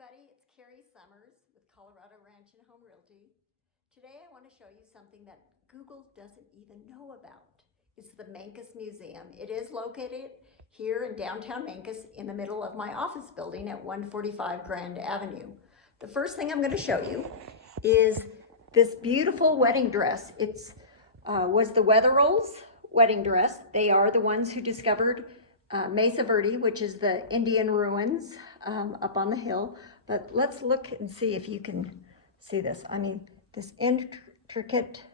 everybody, it's Carrie Summers with Colorado Ranch and Home Realty. Today I want to show you something that Google doesn't even know about. It's the Mancos Museum. It is located here in downtown Mancos in the middle of my office building at 145 Grand Avenue. The first thing I'm going to show you is this beautiful wedding dress. It's was the Wetherells wedding dress. They are the ones who discovered Mesa Verde, which is the Indian ruins up on the hill. But let's look and see if you can see this. I mean, this intricate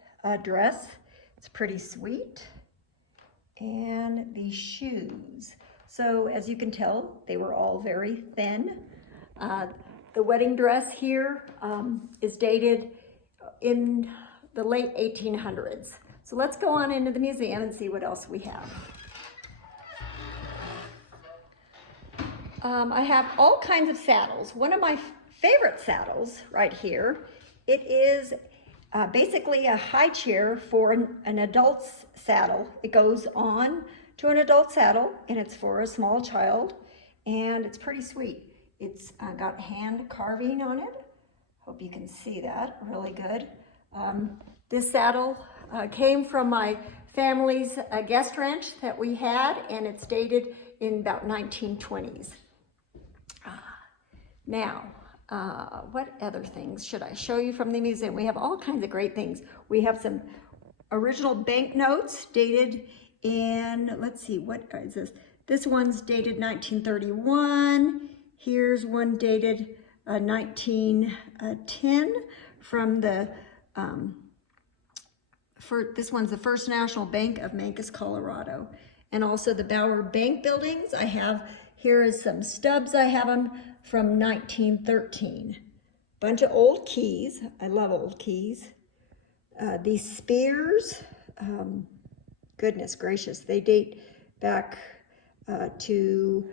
dress, it's pretty sweet. And these shoes. So as you can tell, they were all very thin. The wedding dress here is dated in the late 1800s. So let's go on into the museum and see what else we have. I have all kinds of saddles. One of my favorite saddles right here, it is basically a high chair for an adult's saddle. It goes on to an adult saddle and it's for a small child and it's pretty sweet. It's got hand carving on it. Hope you can see that really good. This saddle came from my family's guest ranch that we had, and it's dated in about 1920s. Now, what other things should I show you from the museum? We have all kinds of great things. We have some original banknotes dated in, let's see, what is this? This one's dated 1931. Here's one dated 1910 from the, this one's the First National Bank of Mancos, Colorado. And also the Bauer Bank buildings. I have, here is some stubs. I have them from 1913. Bunch of old keys. I love old keys. These spears, goodness gracious, they date back to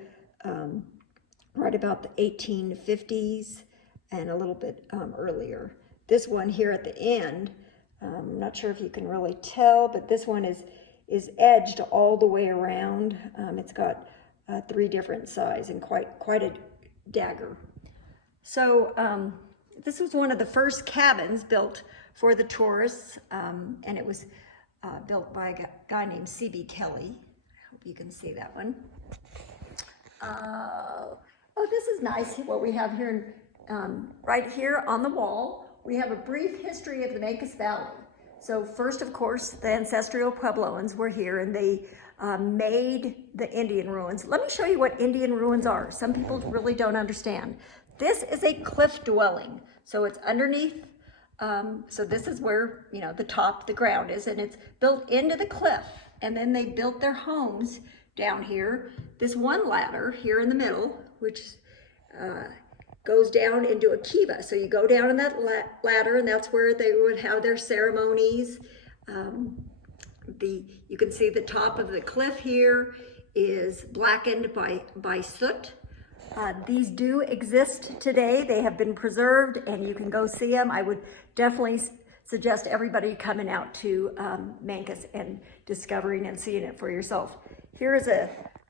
right about the 1850s and a little bit earlier. This one here at the end, I'm not sure if you can really tell, but this one is edged all the way around. It's got 3 different sizes and quite a dagger. So this was one of the first cabins built for the tourists, and it was built by a guy named C.B. Kelly. I hope you can see that one. Oh, this is nice, what we have here, right here on the wall. We have a brief history of the Mancos Valley. So first, of course, the ancestral Puebloans were here and they made the Indian ruins. Let me show you what Indian ruins are. Some people really don't understand. This is a cliff dwelling. So it's underneath, so this is where, you know, the top, the ground is, and it's built into the cliff. And then they built their homes down here. This one ladder here in the middle, which goes down into a kiva. So you go down in that ladder and that's where they would have their ceremonies. You can see the top of the cliff here is blackened by soot. These do exist today. They have been preserved and you can go see them. I would definitely suggest everybody coming out to Mancos and discovering and seeing it for yourself. Here is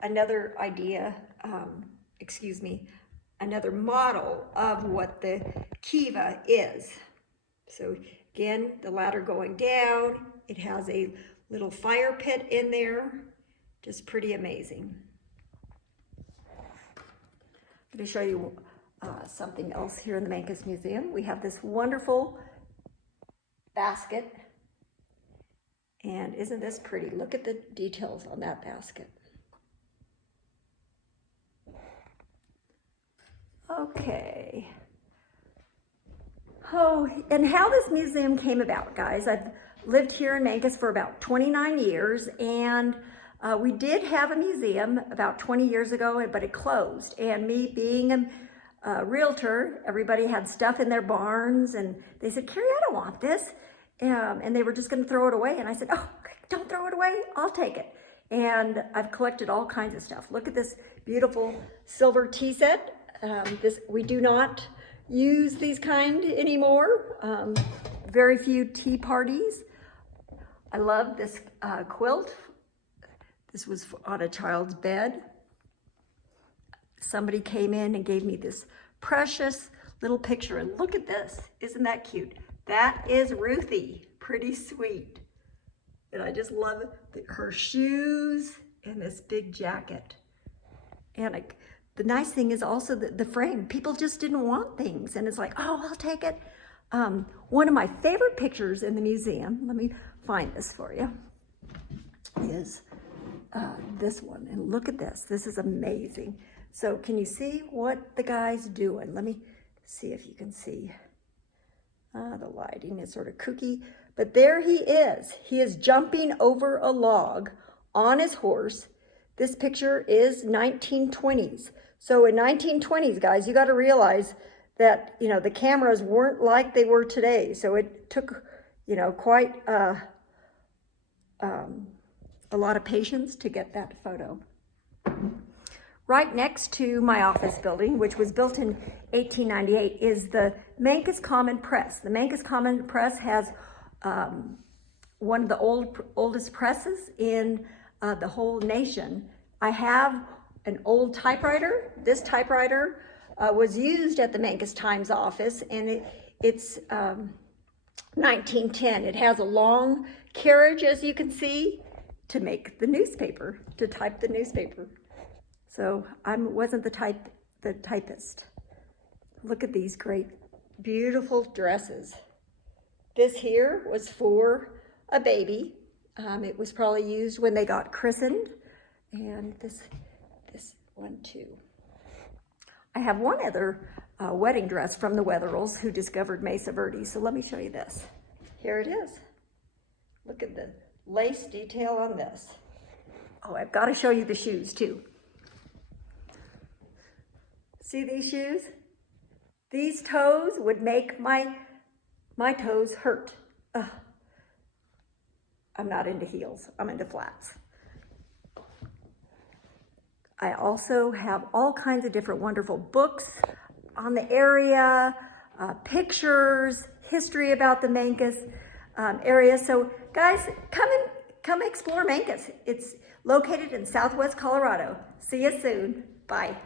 another idea, another model of what the kiva is. So again, the ladder going down, it has a little fire pit in there, just pretty amazing. I'm going to show you something else here in the Mancos Museum. We have this wonderful basket, and isn't this pretty? Look at the details on that basket. Okay. Oh, and how this museum came about, guys. I've lived here in Mancos for about 29 years, and we did have a museum about 20 years ago, but it closed. And me being a realtor, everybody had stuff in their barns, and they said, Carrie, I don't want this. And they were just gonna throw it away. And I said, oh, don't throw it away, I'll take it. And I've collected all kinds of stuff. Look at this beautiful silver tea set. We do not use these kind anymore. Very few tea parties. I love this quilt. This was on a child's bed. Somebody came in and gave me this precious little picture. And look at this. Isn't that cute? That is Ruthie. Pretty sweet. And I just love her shoes and this big jacket. And the nice thing is also the frame. People just didn't want things. And it's like, oh, I'll take it. One of my favorite pictures in the museum, let me find this for you, is this one. And look at this. This is amazing. So can you see what the guy's doing? Let me see if you can see. The lighting is sort of kooky, but there he is. He is jumping over a log on his horse. This picture is 1920s. So in 1920s, guys, you got to realize that, you know, the cameras weren't like they were today. So it took, you know, quite a lot of patience to get that photo. Right next to my office building, which was built in 1898, is the Mancos Common Press. The Mancos Common Press has one of the oldest presses in the whole nation. I have an old typewriter. This typewriter was used at the Mancos Times office, and it's 1910. It has a long carriage, as you can see, to make the newspaper, to type the newspaper. So I wasn't the typist. Look at these great, beautiful dresses. This here was for a baby. It was probably used when they got christened. And this one too. I have one other wedding dress from the Wetherells who discovered Mesa Verde. So let me show you this. Here it is. Look at the lace detail on this. Oh, I've got to show you the shoes too. See these shoes? These toes would make my toes hurt. Ugh. I'm not into heels. I'm into flats. I also have all kinds of different wonderful books on the area, pictures, history about the Mancos area. So guys, come explore Mancos. It's located in Southwest Colorado. See you soon. Bye.